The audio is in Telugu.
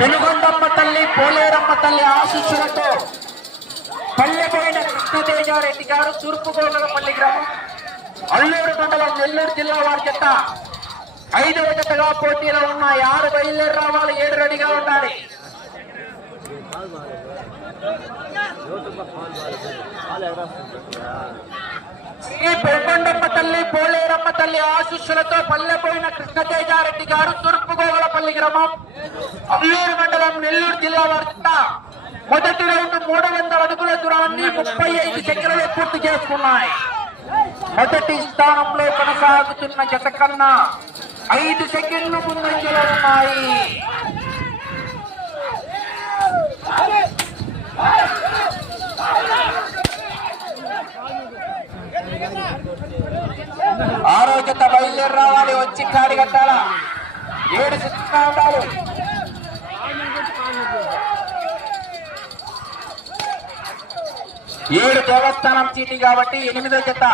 తల్లి పోలేరమ్మ తల్లి ఆశిస్సులతో పల్లెపోయిన కృష్ణతేజారెడ్డి గారు తూర్పు గోగులపల్లి గ్రామం అల్లూరు మండలం నెల్లూరు జిల్లా వారి చెత్త. ఐదవ జతగా పోటీలో ఉన్నాయి ఆరు బయలుదేరి రావాలి ఏడు రెడీగా ఉండాలి. ఈ పెరుకొండమ్మ తల్లి పోలేరమ్మ తల్లి ఆశీస్సులతో పల్లెపోయిన కృష్ణతేజారెడ్డి గారు తూర్పు తాడేపల్లి గ్రామం అల్లూరు మండలం నెల్లూరు జిల్లా వద్ద మొదటి రౌండ్ మూడు వందల అడుగుల దూరాన్ని ముప్పై ఐదు సెకండ్లు పూర్తి చేసుకున్నాయి. మొదటి స్థానంలో కొనసాగుతున్న జత కన్నా ఐదు సెకండ్లు ముందంజలో ఉన్నాయి. ఆరో జత బయలుదేరి రావాలి వచ్చి కాడి కట్టాలా? ఏడు సిద్ధంగా ఉండాలి. ఏడు దేవస్థానం చీటి కాబట్టి ఎనిమిదో జత.